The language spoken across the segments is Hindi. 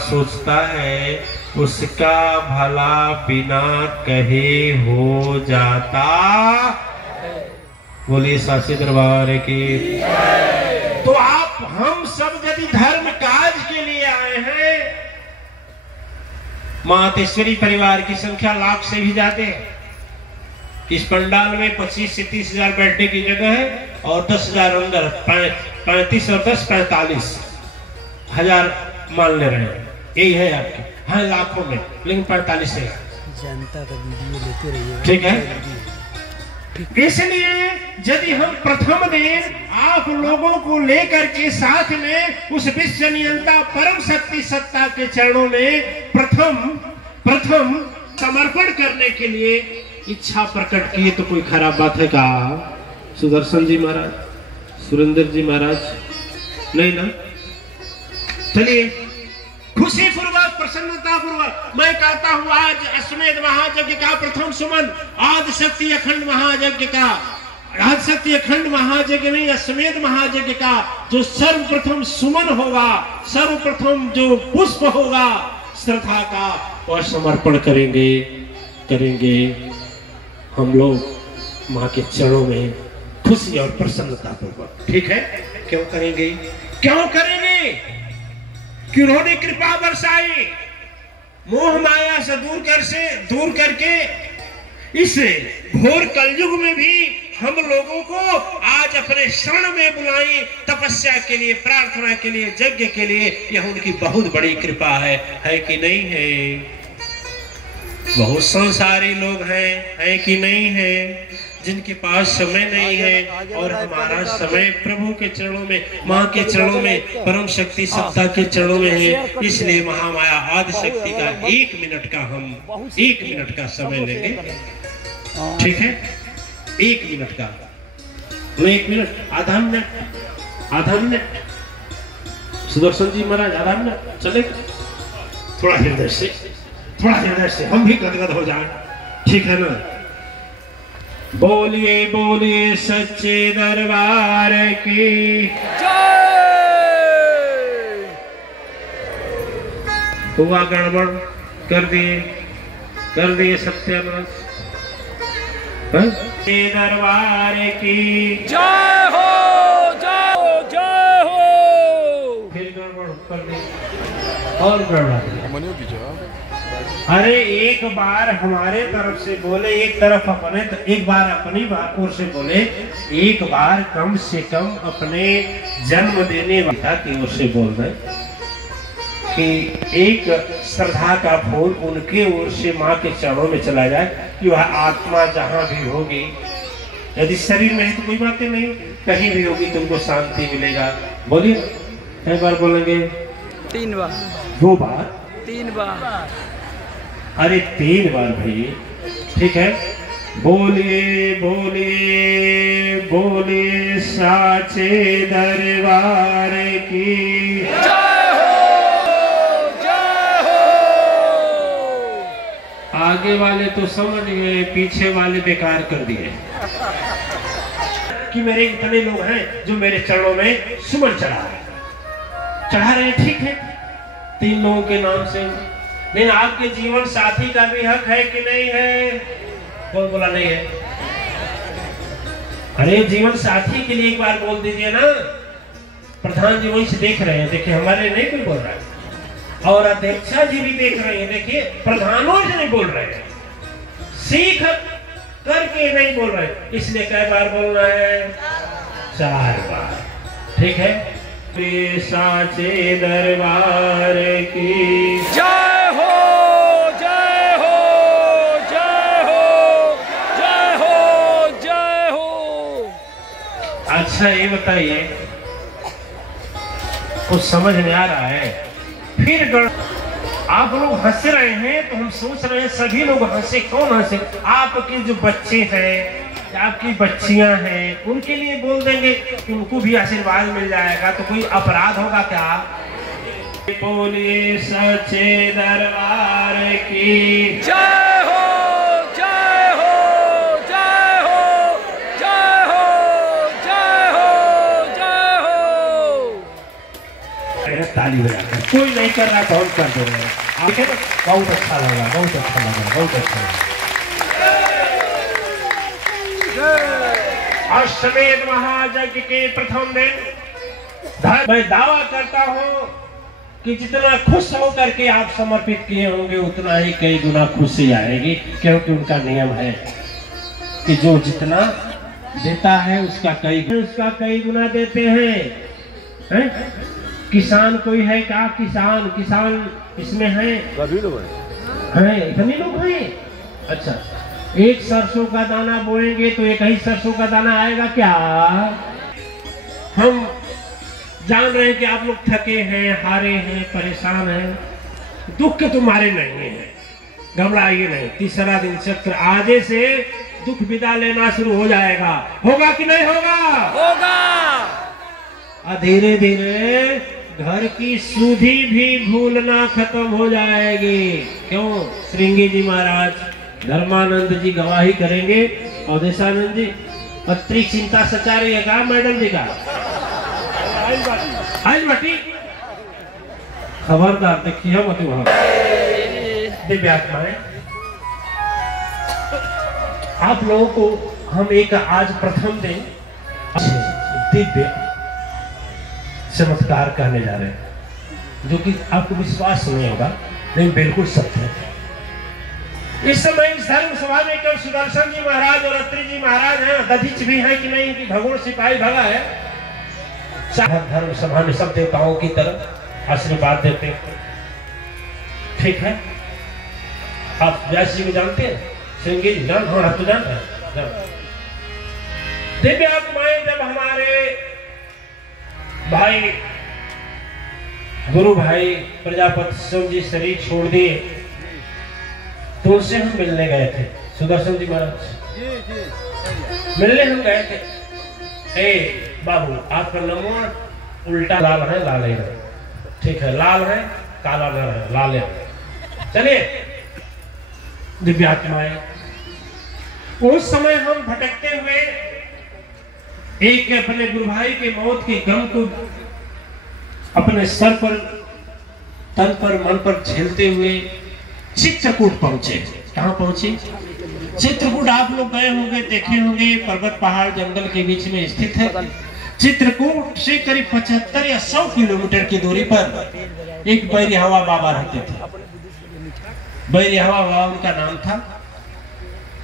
सोचता है उसका भला बिना कहे हो जाता। बोलिए साचे दरबार की। तो आप हम सब यदि धर्म काज के लिए आए हैं, मातेश्वरी परिवार की संख्या लाख से भी ज्यादा है। इस पंडाल में 25 से 30 हजार बैठने की जगह है और 10 हजार अंदर 35 और 10 45 हजार मान ले रहे हैं। यही है आपके, हाँ लाखों में, लेकिन 45 है। जनता का वीडियो लेते रहिए, ठीक है। इसलिए यदि हम प्रथम दिन आप लोगों को लेकर के साथ में उस विश्व नियंता परम शक्ति सत्ता के चरणों में प्रथम समर्पण करने के लिए इच्छा प्रकट की, तो कोई खराब बात है क्या? सुदर्शन जी महाराज, सुरेंद्र जी महाराज, नहीं ना? चलिए खुशी पूर्वक, प्रसन्नता पूर्वक मैं कहता हूं आज अश्वमेध महायज्ञ का प्रथम सुमन, आदि शक्ति अखंड महायज्ञ का, आदि शक्ति अखंड महायज्ञ में अश्वमेध महायज्ञ का जो सर्वप्रथम सुमन होगा, सर्वप्रथम जो पुष्प होगा श्रद्धा का, वह समर्पण करेंगे हम लोग मां के चरणों में खुशी और प्रसन्नता पूर्वक। ठीक है? क्यों करेंगे? कि उन्होंने कृपा बरसाई, मोह माया से दूर करके इस घोर कलयुग में भी हम लोगों को आज अपने शरण में बुलाई, तपस्या के लिए, प्रार्थना के लिए, यज्ञ के लिए। यह उनकी बहुत बड़ी कृपा है कि नहीं है? बहुत संसारी लोग हैं, है कि नहीं है, जिनके पास समय नहीं है, और हमारा समय प्रभु के चरणों में, मां के चरणों में, परम शक्ति सत्ता के चरणों में है। इसलिए महामाया आदि शक्ति का 1 मिनट का हम 1 मिनट का समय लेंगे। ठीक है? 1 मिनट का, 1 मिनट, आधा मिनट। सुदर्शन जी महाराज आधा मिनट चलेगा? थोड़ा हृदय से हम भी गदगद हो जाए। ठीक है ना? बोलिए सच्चे दरबार की जय। हुआ गड़बड़, कर दिए सत्यानाश। सच्चे दरबार की जय हो, जय हो। फिर गड़बड़ कर दी और गड़बड़। अरे एक बार हमारे तरफ से बोले, एक तरफ अपने, तो एक बार अपनी ओर से बोले, एक बार कम से कम अपने जन्म देने वाला की ओर से बोल रहे कि एक श्रद्धा का फूल उनके ओर से मां के चरणों में चला जाए कि वह आत्मा जहां भी होगी, यदि शरीर में है तो कोई बातें नहीं, कहीं भी होगी तुमको शांति मिलेगा। बोलिए, कई बार बोलेंगे? 3 बार, 2 बार, 3 बार। अरे 3 बार भाई। ठीक है? बोलिए साचे दरबार की जय हो। आगे वाले तो समझ गए, पीछे वाले बेकार कर दिए कि मेरे इतने लोग हैं जो मेरे चरणों में सुमन चढ़ा रहे हैं। ठीक है, 3 लोगों के नाम से, लेकिन आपके जीवन साथी का भी हक है कि नहीं है? कौन बोला नहीं है? अरे जीवन साथी के लिए एक बार बोल दीजिए ना। प्रधान जी वहीं से देख रहे हैं, देखिए हमारे नहीं कोई बोल रहा है, और अध्यक्षा जी भी देख रहे हैं, देखिए प्रधानों से नहीं बोल रहे हैं, सीख करके नहीं बोल रहे, इसलिए कई बार बोलना है? 4 बार। ठीक है? साचे दरबार की जय हो। अच्छा ये बताइए, कुछ समझ में आ रहा है? फिर आप लोग हंस रहे हैं तो हम सोच रहे हैं सभी लोग हंसे, कौन हंसे? आपके जो बच्चे हैं, आपकी बच्चियां हैं, उनके लिए बोल देंगे कि उनको भी आशीर्वाद मिल जाएगा, तो कोई अपराध होगा क्या? बोलिए सच्चे दरबार की जय हो। ताली बजाकर कोई नहीं कर रहा तो हम कर दे रहे हैं। देखे ना, बहुत अच्छा लगा, बहुत अच्छा लगा, बहुत अच्छा लगा। अश्वमेध महायज्ञ के प्रथम दिन मैं दावा करता हूं कि जितना खुश होकर के आप समर्पित किए होंगे उतना ही कई गुना खुशी आएगी, क्योंकि उनका नियम है कि जो जितना देता है उसका कई गुना देते हैं। किसान कोई है क्या? किसान इसमें है, इतने लोग हैं। अच्छा, एक सरसों का दाना बोएंगे तो एक ही सरसों का दाना आएगा क्या? हम जान रहे हैं कि आप लोग थके हैं, हारे हैं, परेशान हैं। दुख के तुम्हारे नहीं है, घबराइए नहीं। तीसरा दिन चक्र आजे से दुख विदा लेना शुरू हो जाएगा। होगा कि नहीं होगा? होगा। धीरे धीरे घर की सुधी भी भूलना खत्म हो जाएगी। क्यों? श्रृंगी जी महाराज, धर्मानंद जी गवाही करेंगे, अवधेशानंद जी। अत्री चिंता सचा रही है का मैडम जी का? आज बाटी खबरदार, देखिए मत वहां। दिव्यात्माएं, आप लोगों को हम एक आज प्रथम दिन दिव्य चमत्कार कहने जा रहे हैं, जो कि आपको विश्वास नहीं होगा, लेकिन बिल्कुल सत्य है। इस समय इस धर्म सभा में केवल सुदर्शन जी महाराज और अत्रि जी महाराज हैं। दधिच भी है कि नहीं? इनकी भगोड़ सिपाही भगा है। धर्म सभा में सब देवताओं की तरह आशीर्वाद देते हैं। ठीक है, आप व्यास जी को जानते हैं, श्रृंगी जी जान, हाँ तो जानते हैं। दिव्य आत्माएं जब हमारे भाई गुरु भाई प्रजापति सिंह जी शरीर छोड़ दिए तो उनसे हम मिलने गए थे। सुदर्शन जी महाराज मिलने हम गए थे। ए बाबू, आपका नंबर उल्टा लाल है, लाल है, ठीक है, लाल है, काला न है, लाल है। चलिए दिव्यात्माएं, उस समय हम भटकते हुए एक अपने गुरु भाई के मौत के गम को अपने सर पर, तन पर, मन पर झेलते हुए चित्रकूट पहुंचे। कहां पहुंचे? चित्रकूट आप लोग गए होंगे, देखे होंगे, पर्वत पहाड़ जंगल के बीच में स्थित है। चित्रकूट से करीब 75 या 100 किलोमीटर की दूरी पर एक बैरिहवा बाबा रहते थे। बैरिहवा बाबा उनका नाम था।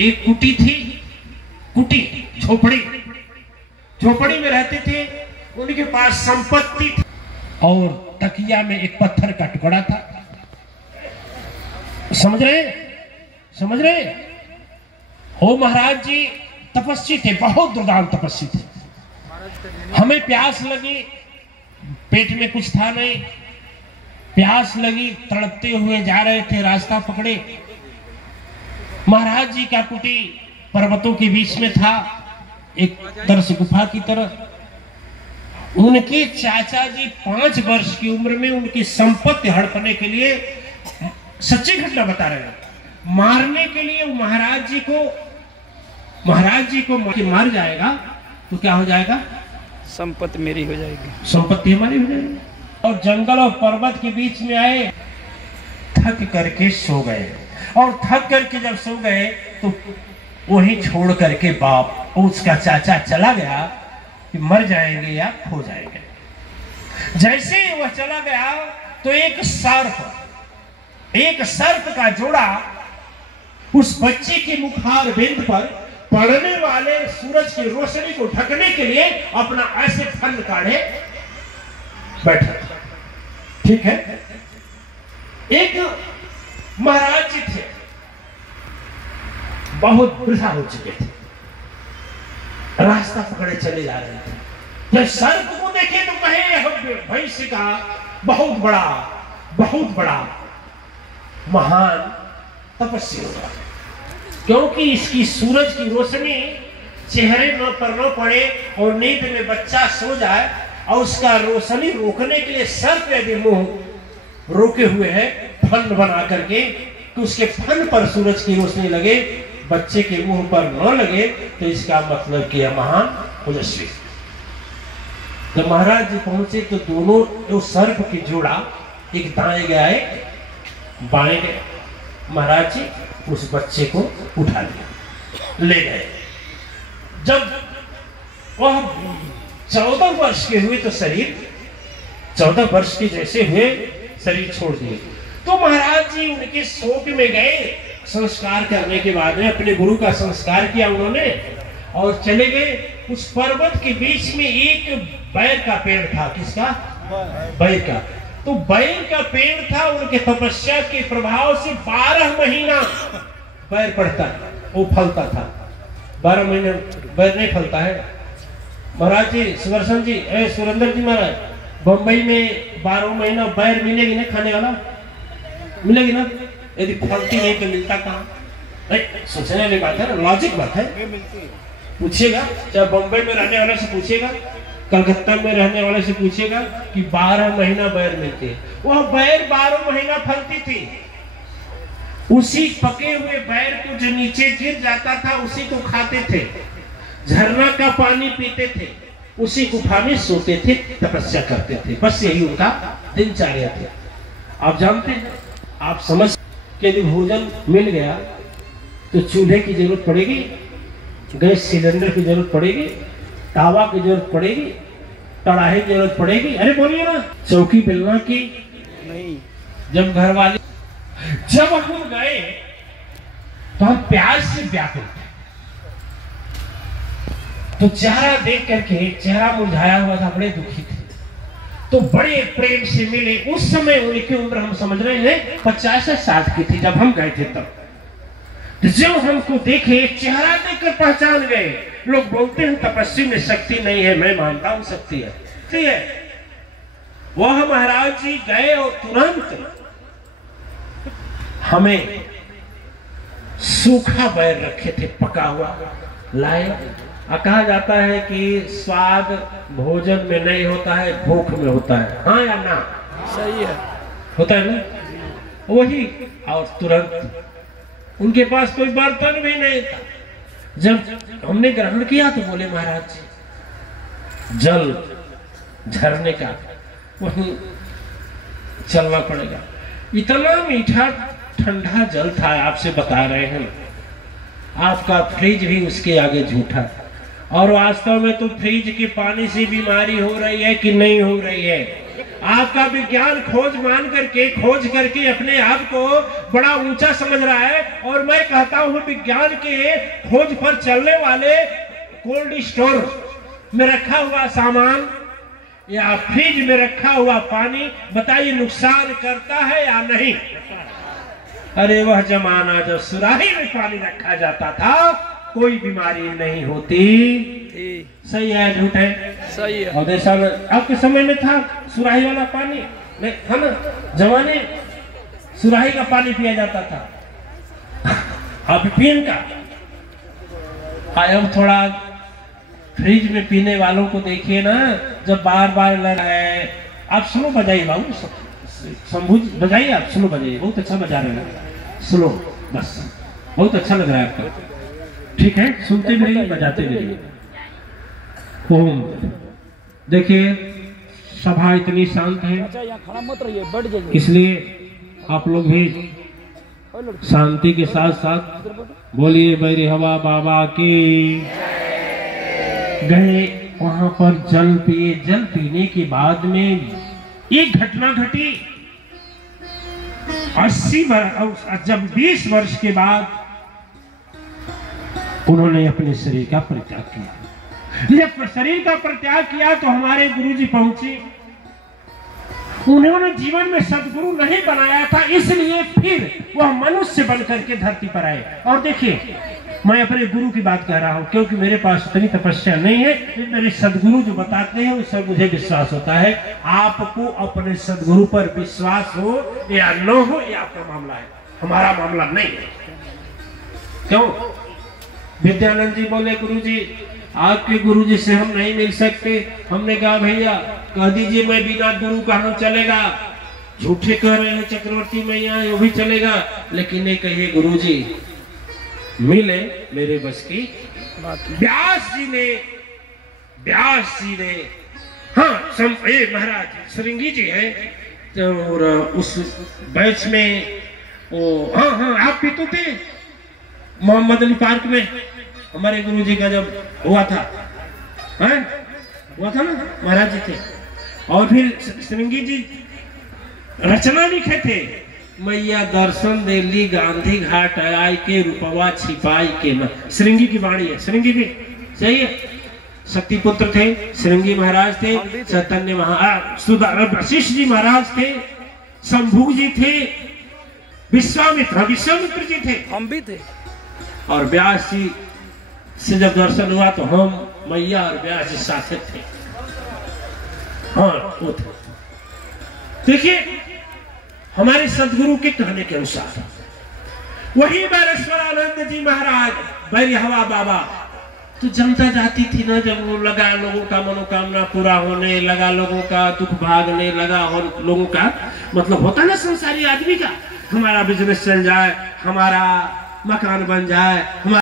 एक कुटी थी, कुटी झोपड़ी में रहते थे। उनके पास संपत्ति थी और तकिया में एक पत्थर का टुकड़ा था। समझ रहे? ओ महाराज जी तपस्वी थे, बहुत दुर्दान तपस्वी थे। हमें प्यास लगी, पेट में कुछ था नहीं, प्यास लगी, तड़पते हुए जा रहे थे, रास्ता पकड़े। महाराज जी का कुटी पर्वतों के बीच में था, एक तरह से गुफा की तरह। उनके चाचा जी 5 वर्ष की उम्र में उनकी संपत्ति हड़पने के लिए, सच्ची घटना बता रहे हैं, मारने के लिए महाराज जी को मार जाएगा तो क्या हो जाएगा? संपत्ति मेरी हो जाएगी, संपत्ति हमारी हो जाएगी। और जंगल और पर्वत के बीच में आए, थक करके सो गए। और थक करके जब सो गए तो वहीं छोड़ करके बाप उसका चाचा चला गया कि मर जाएंगे या खो जाएंगे। जैसे ही वह चला गया तो एक सर्प का जोड़ा उस बच्चे के मुखार बिंद पर पड़ने वाले सूरज की रोशनी को ढकने के लिए अपना ऐसे फन काढ़े बैठा था। ठीक है, एक महाराज जी थे, बहुत वृद्धा हो चुके थे, रास्ता पकड़े चले जा रहे थे। जब सर्प को देखे तो कहे भविष्य का बहुत बड़ा महान तपस्वी होगा, क्योंकि इसकी सूरज की रोशनी चेहरे पर न पड़े और नींद में बच्चा सो जाए और उसका रोशनी रोकने के लिए सर्प यदि मुंह रोके हुए है फन बना करके, तो उसके फन पर सूरज की रोशनी लगे, बच्चे के मुंह पर न लगे, तो इसका मतलब कि यह महान ओजस्वी। जब महाराज जी पहुंचे तो दोनों सर्प की जोड़ा एक दाएं गया, एक बाएं गया। महाराज जी उस बच्चे को उठा लिया, ले गए। जब वह 14 वर्ष के हुए तो शरीर 14 वर्ष के जैसे हुए, शरीर छोड़ दिए। तो महाराज जी उनके शोक में गए, संस्कार करने के बाद में अपने गुरु का संस्कार किया उन्होंने और चले गए। उस पर्वत के बीच में एक बैर का पेड़ था। किसका? बैर का। तो बैर का पेड़ था, उनके तपस्या के प्रभाव से 12 महीना बैर पड़ता, वो फलता था। 12 महीने बैर नहीं फलता है। महाराज जी सुदर्शन जी, सुरेंद्र जी महाराज, बंबई में 12 महीना बैर मिलेगी ना खाने वाला? मिलेगी ना? यदि फलती नहीं तो मिलता कहाँ? सोचने वाली बात है ना, लॉजिक बात है। पूछिएगा, चाहे बंबई में रहने वाले से पूछिएगा, कलकत्ता में रहने वाले से पूछिएगा कि 12 महीना बैर मिलती है। वह बैर 12 महीना फलती थी। उसी पके हुए बैर को जो नीचे गिर जाता था उसी को खाते थे, झरना का पानी पीते थे, उसी गुफा में सोते थे, तपस्या करते थे। बस यही उनका दिनचर्या थी। आप जानते हैं, आप समझ के यदि भोजन मिल गया तो चूल्हे की जरूरत पड़ेगी, गैस सिलेंडर की जरूरत पड़ेगी, तावा की जरूरत पड़ेगी, कढ़ाई की जरूरत पड़ेगी। अरे बोलिए ना, चौकी बेलना की नहीं। जब घर वाले, जब हम गए तो हम प्याज से व्याकुल थे। तो चेहरा देख करके चेहरा मुरझाया हुआ था, बड़े दुखी थे। तो बड़े प्रेम से मिले। उस समय उनकी उम्र हम समझ रहे हैं 50 या 60 की थी जब हम गए थे। तब तो जब हमको देखे, चेहरा देखकर पहचान गए। लोग बोलते हैं तपस्वी में शक्ति नहीं है, मैं मानता हूं शक्ति है। वह महाराज जी गए और तुरंत हमें सूखा बैर रखे थे, पका हुआ लाए। कहा जाता है कि स्वाद भोजन में नहीं होता है, भूख में होता है। हाँ या ना? सही है, होता है ना? वही। और तुरंत उनके पास कोई बर्तन भी नहीं था। जब हमने ग्रहण किया तो बोले महाराज जी जल झरने का वहीं चलना पड़ेगा। इतना मीठा ठंडा जल था, आपसे बता रहे हैं। आपका फ्रिज भी उसके आगे झूठा। और वास्तव में तो फ्रिज के पानी से बीमारी हो रही है कि नहीं हो रही है? आपका विज्ञान खोज करके अपने आप को बड़ा ऊंचा समझ रहा है। और मैं कहता हूं विज्ञान के खोज पर चलने वाले कोल्ड स्टोर में रखा हुआ सामान या फ्रिज में रखा हुआ पानी, बताइए नुकसान करता है या नहीं? अरे वह जमाना जब सुराही में पानी रखा जाता था, कोई बीमारी नहीं होती। सही है झूठ है? सही है। और देश में आपके समय में था सुराही वाला पानी नहीं था ना? जमाने सुराही का पानी पिया जाता था। अब पीन का अब थोड़ा फ्रिज में पीने वालों को देखिए ना, जब बार बार लड़ रहा है। आप स्लो बजाइए बाबू, शंभू बजाइए, आप स्लो बजाइए, बहुत अच्छा बजा रहे हैं। स्लो बस, बहुत अच्छा लग रहा है आपका। ठीक है, सुनते भी रहिए, बजाते भी रहिए। ओम। देखिए सभा इतनी शांत है, इसलिए आप लोग भी शांति के साथ साथ बोलिए बैरी हवा बाबा की। गए वहां पर जल पिए। जल पीने के बाद में एक घटना घटी। 80 वर्ष, जब 20 वर्ष के बाद उन्होंने अपने शरीर का परित्याग किया। जब शरीर का परित्याग किया तो हमारे गुरुजी पहुंचे। उन्होंने जीवन में सदगुरु नहीं बनाया था, इसलिए फिर वह मनुष्य बनकर के धरती पर आए। और देखिए, मैं अपने गुरु की बात कह रहा हूं क्योंकि मेरे पास इतनी तपस्या नहीं है। मेरे सदगुरु जो बताते हैं उससे मुझे विश्वास होता है। आपको अपने सदगुरु पर विश्वास हो या न हो, ये आपका मामला है, हमारा मामला नहीं है। क्यों? विद्यानंद जी बोले गुरुजी आपके गुरुजी से हम नहीं मिल सकते। हमने कहा भैया कह दीजिए मैं बिना गुरु कहां चलेगा। झूठे कह रहे हैं चक्रवर्ती मैया, वो भी चलेगा, लेकिन ये कहिए गुरुजी मिले मेरे बस की। व्यास जी ने हाँ महाराज श्रृंगी जी हैं, और उस बैच में वो, हाँ आप भी तो थे मोहम्मद अली पार्क में, हमारे गुरुजी का जब हुआ था, हुआ था ना, महाराज जी थे। और फिर श्रृंगी जी रचना लिखे थे, मैया दर्शन देली गांधी घाट आय के रूपवा छिपाई के न। श्रृंगी की वाणी है, श्रृंगी की सही है। शक्तिपुत्र थे, श्रृंगी महाराज थे, चैतन्य वशिष्ठ जी महाराज थे, शंभु जी थे, विश्वामित्र जी थे, हम भी थे। और व्यास जी से जब दर्शन हुआ तो हम मैया और व्यास जी साथ थे। हाँ वो थे। देखिए हमारे सदगुरु के कहने के अनुसार वही बैरेश्वरानंद जी महाराज बैरिहवा बाबा, तो जनता जाती थी ना, जब वो लगा लोगों का मनोकामना पूरा होने लगा, लोगों का दुख भागने लगा, और लोगों का मतलब होता ना संसारी आदमी का, हमारा बिजनेस चल जाए, हमारा मकान बन जाए, हमारा